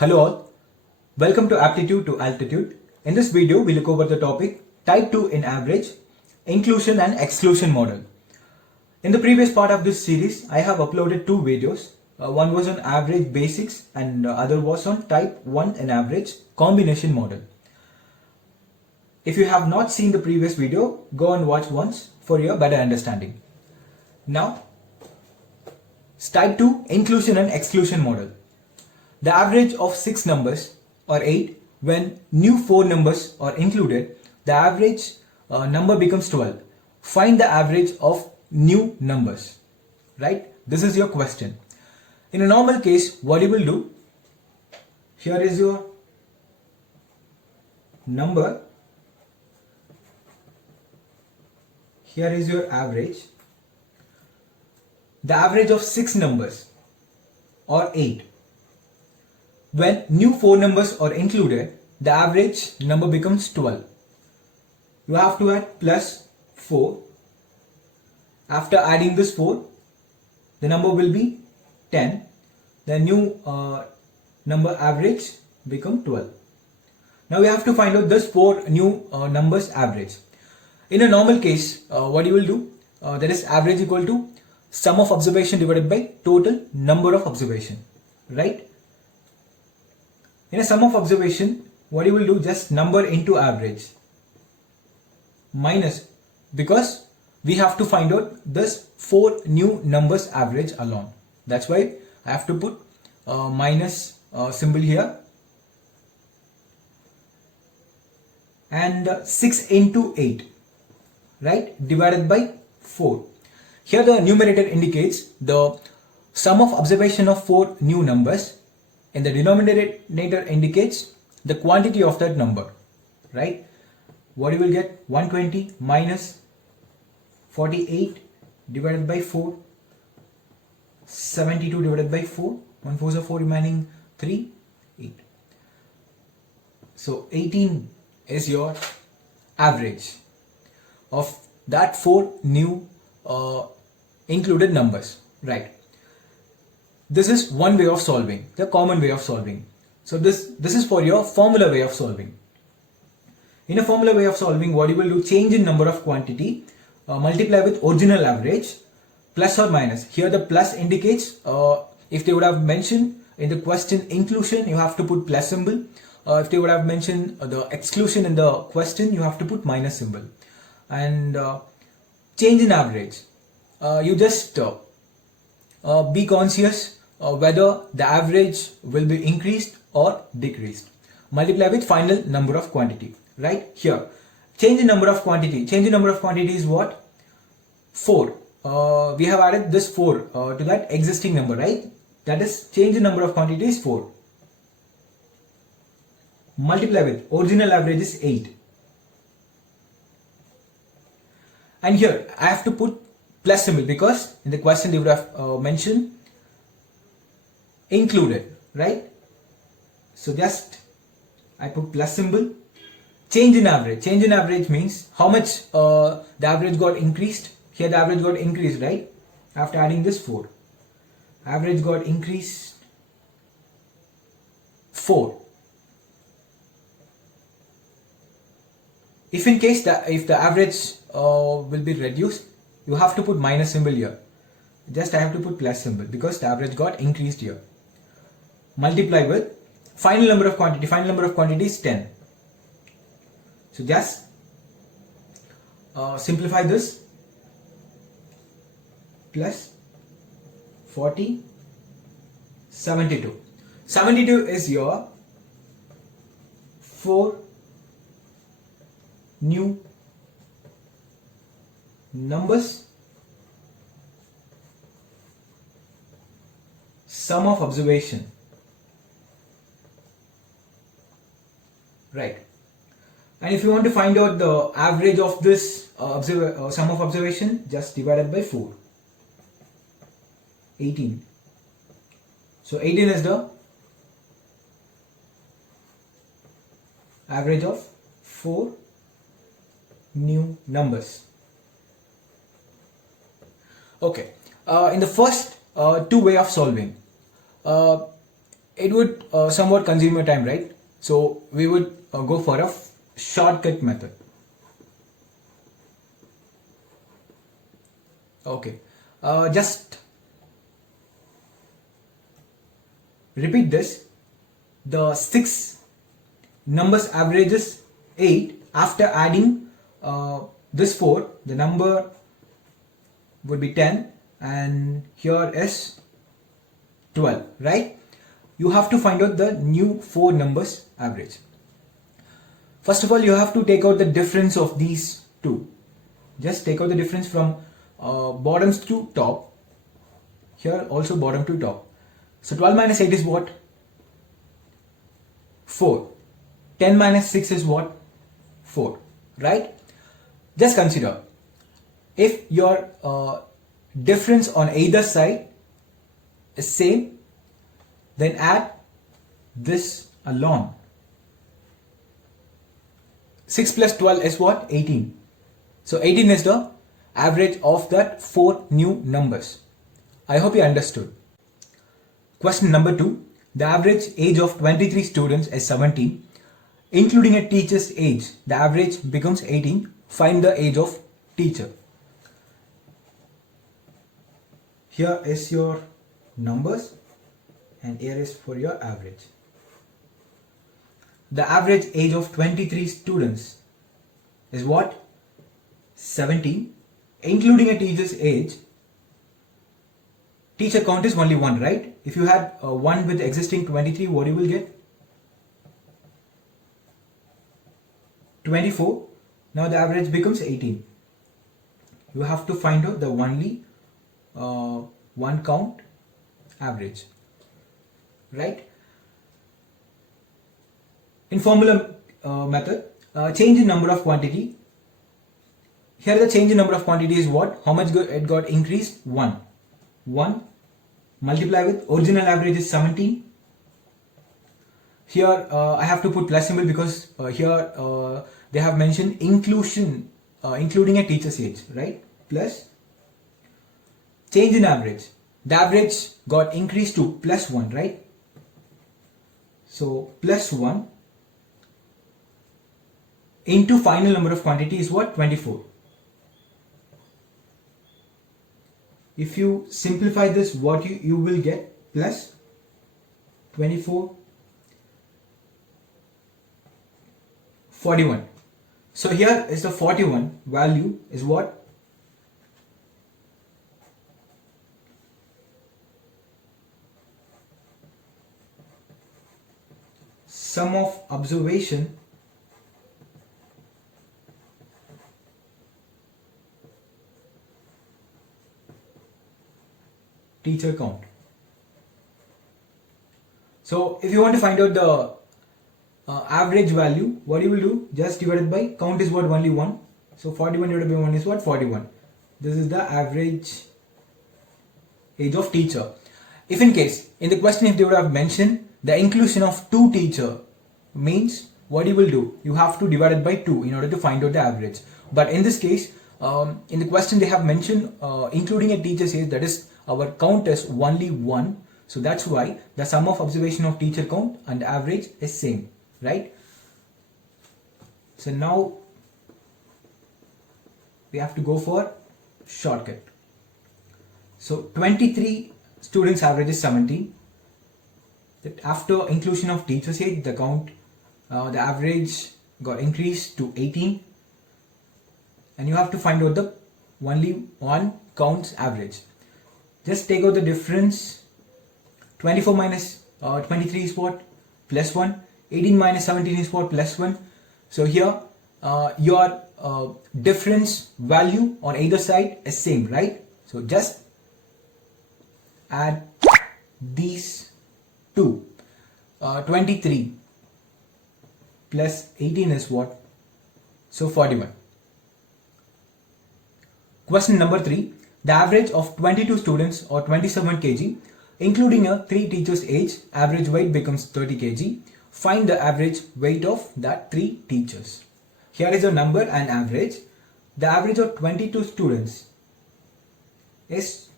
Hello all, welcome to Aptitude to Altitude. In this video, we look over the topic Type 2 in Average, Inclusion and Exclusion Model. In the previous part of this series, I have uploaded two videos. One was on Average Basics and the other was on Type 1 in Average, Combination Model. If you have not seen the previous video, go and watch once for your better understanding. Now, Type 2 Inclusion and Exclusion Model. The average of 6 numbers or 8 when new 4 numbers are included, the average number becomes 12. Find the average of new numbers, right? This is your question. In a normal case, what you will do, here is your number, here is your average. The average of 6 numbers or 8. When new 4 numbers are included, the average number becomes 12. You have to add plus 4. After adding this 4, the number will be 10. The new number average become 12. Now we have to find out this 4 new numbers average. In a normal case, what you will do, that is average equal to sum of observation divided by total number of observation, right? In a sum of observation, what you will do, just number into average minus, because we have to find out this 4 new numbers average alone. That's why I have to put minus symbol here, and 6 into 8, right, divided by 4. Here the numerator indicates the sum of observation of 4 new numbers. And the denominator indicates the quantity of that number, right? What you will get, 120 minus 48 divided by 4, 72 divided by 4, 1 4 is 4, remaining 3, 8. So 18 is your average of that 4 new included numbers, right? This is one way of solving, the common way of solving. So this is for your formula way of solving. In a formula way of solving, what you will do, change in number of quantity, multiply with original average, plus or minus. Here the plus indicates, if they would have mentioned in the question inclusion, you have to put plus symbol. If they would have mentioned the exclusion in the question, you have to put minus symbol. And change in average, you just be conscious whether the average will be increased or decreased. Multiply with final number of quantity, right? Here, change in number of quantity. Change in number of quantity is what? 4. We have added this 4 to that existing number, right? That is, change in number of quantity is 4. Multiply with original average is 8. And here I have to put plus symbol because in the question they would have mentioned included, right? So just I put plus symbol. Change in average. Change in average means how much the average got increased. Here the average got increased, right? After adding this 4, average got increased 4. If in case if the average will be reduced, you have to put minus symbol here. Just I have to put plus symbol because the average got increased here. Multiply with final number of quantity. Final number of quantity is 10. So just simplify this. Plus 40, 72. 72 is your 4 new numbers, sum of observation, right? And if you want to find out the average of this sum of observation, just divided by 4, 18. So 18 is the average of 4 new numbers. Okay, in the first two way of solving, it would somewhat consume your time, right? So we would go for a shortcut method. Okay, just repeat this. The 6 numbers averages 8. After adding this 4, the number would be 10, and here is 12, right? You have to find out the new 4 numbers average. First of all, you have to take out the difference of these two. Just take out the difference from bottoms to top. Here also bottom to top. So 12 minus 8 is what? 4. 10 minus 6 is what? 4. Right? Just consider, if your difference on either side is same, then add this along. 6 plus 12 is what? 18. So 18 is the average of that 4 new numbers. I hope you understood. Question number 2. The average age of 23 students is 17. Including a teacher's age, the average becomes 18. Find the age of teacher. Here is your numbers and here is for your average. The average age of 23 students is what? 17. Including a teacher's age, teacher count is only 1, right? If you had 1 with existing 23, what you will get? 24. Now the average becomes 18. You have to find out the only one count average, right? In formula method, change in number of quantity. Here the change in number of quantity is what? How much it got increased? 1. 1 multiply with original average is 17. Here I have to put plus symbol because here they have mentioned inclusion, including a teacher's age, right? Plus change in average. The average got increased to plus 1, right? So plus 1 into final number of quantity is what? 24. If you simplify this, what you will get? Plus 24, 41. So here is the 41 value is what? Sum of observation teacher count. So if you want to find out the average value, what you will do? Just divide it by count is what? Only 1. So 41 divided by 1 is what? 41. This is the average age of teacher. If in case in the question if they would have mentioned the inclusion of 2 teacher, means what you will do? You have to divide it by 2 in order to find out the average. But in this case, in the question they have mentioned including a teacher's age, that is our count is only 1. So that's why the sum of observation of teacher count and average is same, right? So now we have to go for shortcut. So 23 students average is 17. That after inclusion of teacher's age, the count, the average got increased to 18. And you have to find out the only one counts average. Just take out the difference. 24 minus 23 is what? Plus 1. 18 minus 17 is what? Plus 1. So here your difference value on either side is same, right? So just add these two. 23 plus 18 is what? So 41. Question number 3. The average of 22 students or 27 kg, including a 3 teachers' age, average weight becomes 30 kg. Find the average weight of that 3 teachers. Here is a number and average. The average of 22 students is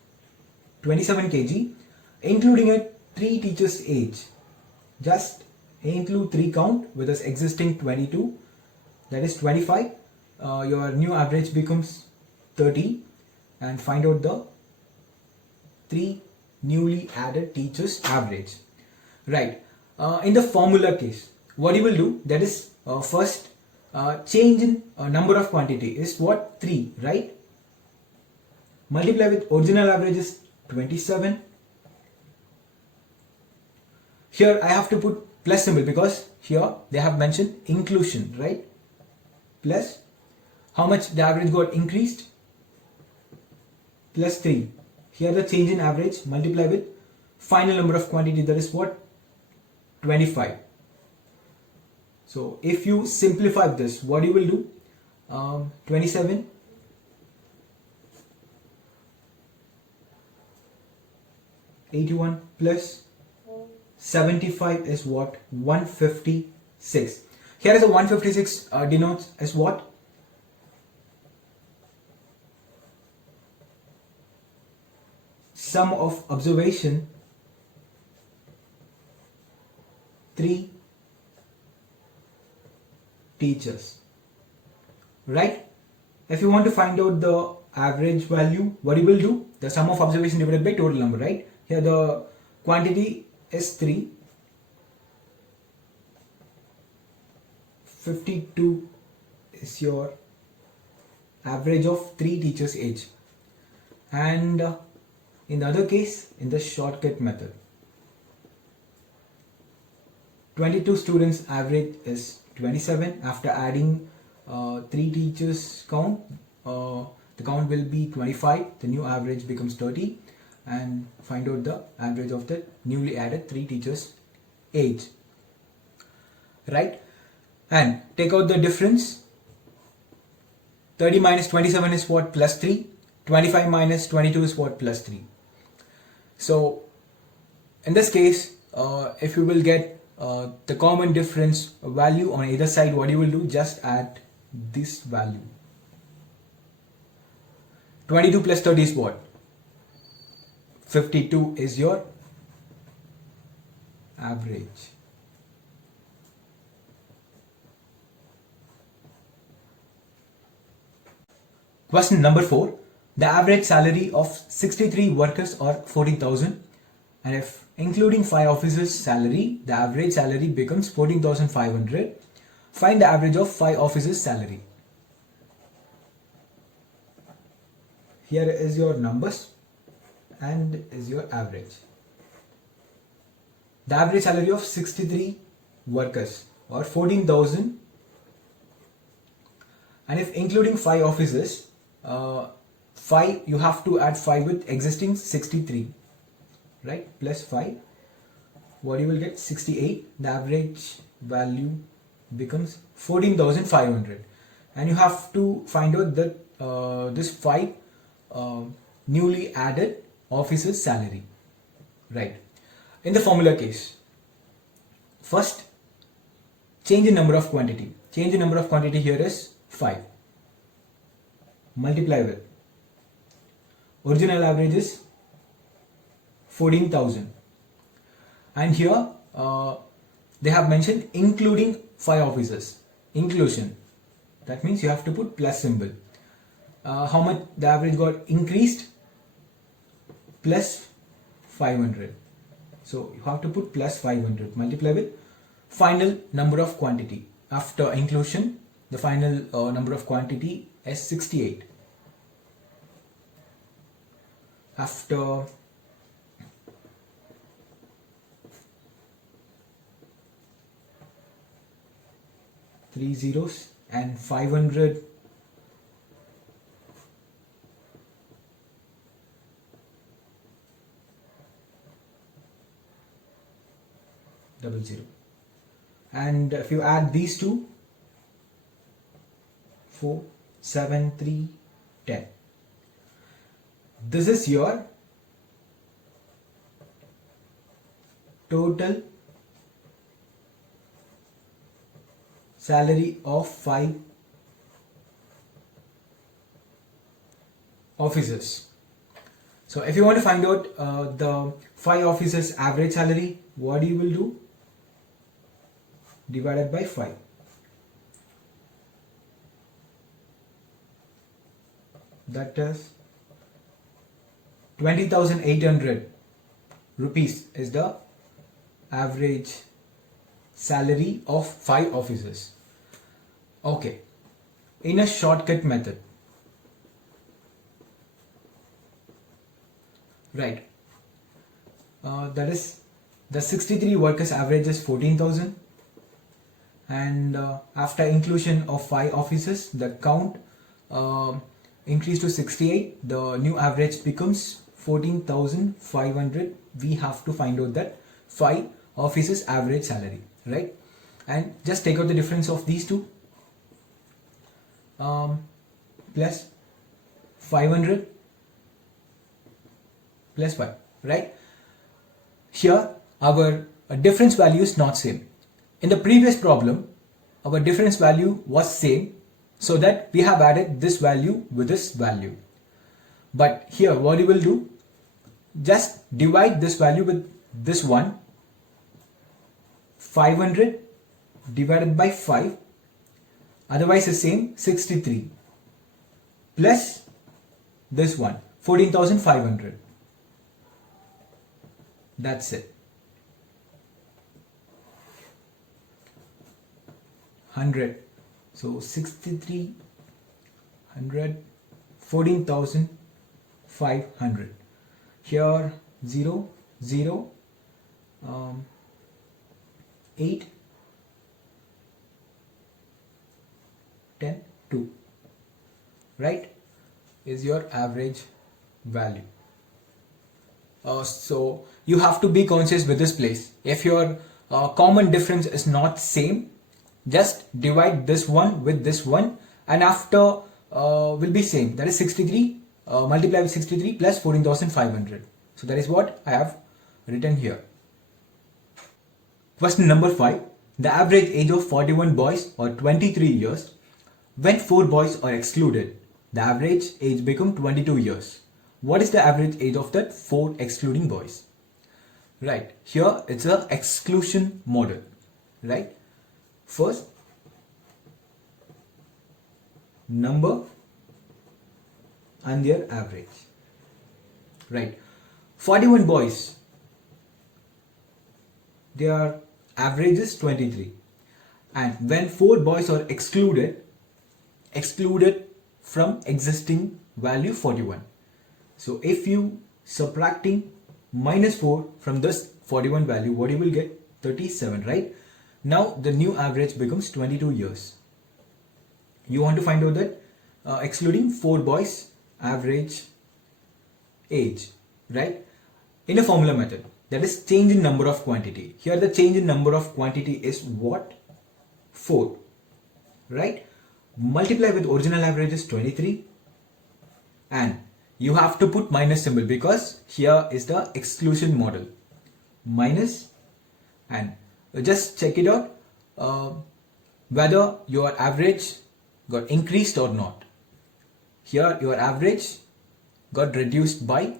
27 kg, including a 3 teachers' age. just include 3 count with this existing 22, that is 25. Your new average becomes 30, and find out the 3 newly added teachers average. Right. In the formula case, what you will do, that is first change in number of quantity is what? 3, right? Multiply with original average is 27. Here I have to put plus symbol because here they have mentioned inclusion, right? Plus how much the average got increased? Plus 3. Here the change in average, multiply with final number of quantity, that is what? 25. So if you simplify this, what you will do? 27 81 plus 75 is what? 156. Here is a 156 denotes as what? Sum of observation 3 teachers, right? If you want to find out the average value, what you will do? The sum of observation divided by total number, right? Here the quantity is 3. 52 is your average of 3 teachers age. And in the other case, in the shortcut method, 22 students average is 27. After adding 3 teachers count, the count will be 25. The new average becomes 30, and find out the average of the newly added 3 teachers age, right? And take out the difference. 30 minus 27 is what? Plus 3. 25 minus 22 is what? Plus 3. So in this case, if you will get the common difference value on either side, what you will do? Just add this value. 22 plus 30 is what? 52 is your average. Question number 4. The average salary of 63 workers or 14,000, and if including 5 officers' salary, the average salary becomes 14,500. Find the average of 5 officers' salary. Here is your numbers and is your average. The average salary of 63 workers or 14,000, and if including 5 officers, 5, you have to add 5 with existing 63, right? Plus 5, what you will get? 68. The average value becomes 14,500, and you have to find out that this 5 newly added officers' salary, right? In the formula case, first change in number of quantity. Change in number of quantity here is 5. Multiply with original average is 14,000, and here they have mentioned including 5 officers. Inclusion, that means you have to put plus symbol. How much the average got increased? Plus 500. So you have to put plus 500. Multiply with final number of quantity. After inclusion, the final number of quantity is 68. After three zeros and 500, double zero, and if you add these two, 4 7 3 10, this is your total salary of 5 officers. So if you want to find out the 5 officers average salary, what you will do? divided by 5. That is 20,800 rupees is the average salary of 5 officers. Okay, in a shortcut method, right, that is the 63 workers average is 14,000, and after inclusion of 5 officers the count increased to 68. The new average becomes 14,500. We have to find out that 5 officers average salary, right? And just take out the difference of these two, plus 500 plus 5, right? Here our difference value is not same. In the previous problem our difference value was same, so that we have added this value with this value. But here what you will do, just divide this value with this one, 500 divided by 5, otherwise the same 63, plus this one 14,500. That's it. 100. So 63, 100, 14,500. Here 0, 0, 8, 10, 2. Right? Is your average value. So you have to be conscious with this place. If your common difference is not same, just divide this one with this one, and after will be same. That is 63 multiply with 63 plus 14,500. So that is what I have written here. Question number 5. The average age of 41 boys or 23 years. When 4 boys are excluded, the average age become 22 years. What is the average age of that 4 excluding boys? Right, here it's a exclusion model, right? First, number and their average, right? 41 boys, their average is 23, and when 4 boys are excluded from existing value 41. So if you subtracting minus 4 from this 41 value, what you will get? 37, right? Now the new average becomes 22 years. You want to find out that excluding 4 boys average age, right? In a formula method, that is change in number of quantity. Here the change in number of quantity is what? 4, right? Multiply with original average is 23, and you have to put minus symbol because here is the exclusion model. Minus, and just check it out whether your average got increased or not. Here your average got reduced by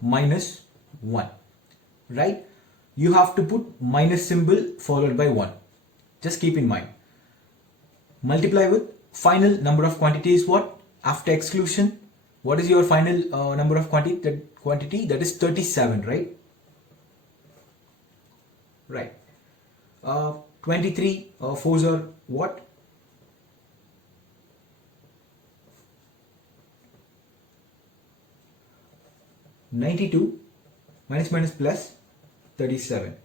minus 1, right? You have to put minus symbol followed by 1. Just keep in mind. Multiply with final number of quantity is what? After exclusion, what is your final number of quantity? That is 37, right? Right. 23 fours are what? 92 minus plus 37.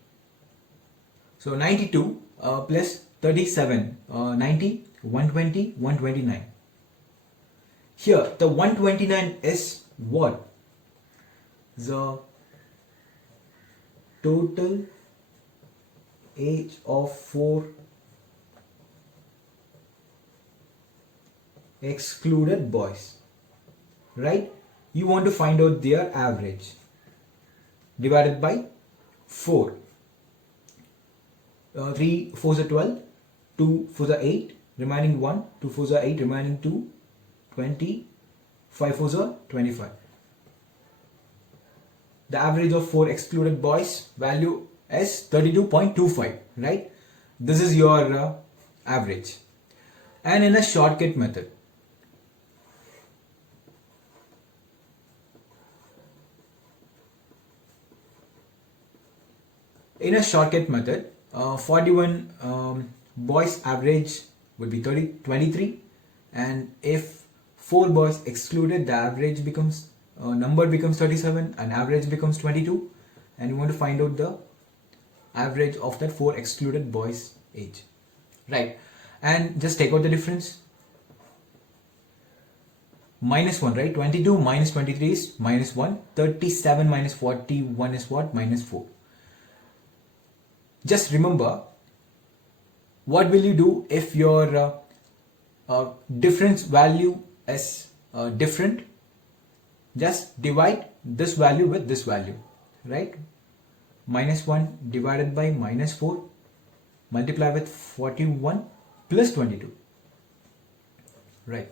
So 92 plus 37, 90, 120, 129. Here the 129 is what? The total age of 4 excluded boys, right? You want to find out their average divided by 4. 3 4s are 12, 2 4s are 8, remaining 1, 2 4s are 8, remaining 2, 20, 5 4s are 25. The average of 4 excluded boys value is 32.25, right? This is your average. And in a shortcut method, in a shortcut method, 41 boys average would be 23, and if 4 boys excluded, the average becomes number becomes 37 and average becomes 22, and you want to find out the average of that 4 excluded boys age, right? And just take out the difference. Minus 1, right? 22 minus 23 is minus 1. 37 minus 41 is what? Minus 4. Just remember, what will you do if your difference value is different? Just divide this value with this value, right? Minus 1 divided by minus 4, multiply with 41 plus 22, right?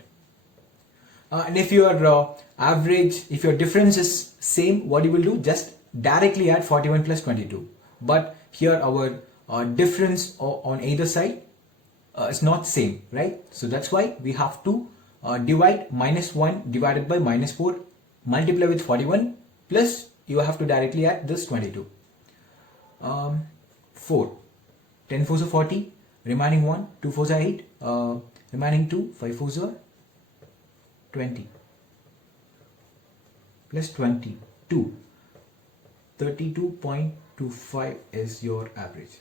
And if your average, if your difference is same, what you will do? Just directly add 41 plus 22. But here our difference on either side is not same, right? So that's why we have to divide minus 1 divided by minus 4, multiply with 41, plus you have to directly add this 22. 4, 10 4s are 40, remaining 1, 2 4s are 8, remaining 2, 5 4s are 20, plus 22, 32.25 is your average.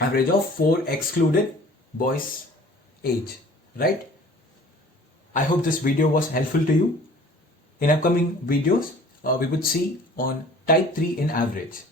Average of 4 excluded boys age, right? I hope this video was helpful to you. In upcoming videos, we would see on type 3 in average.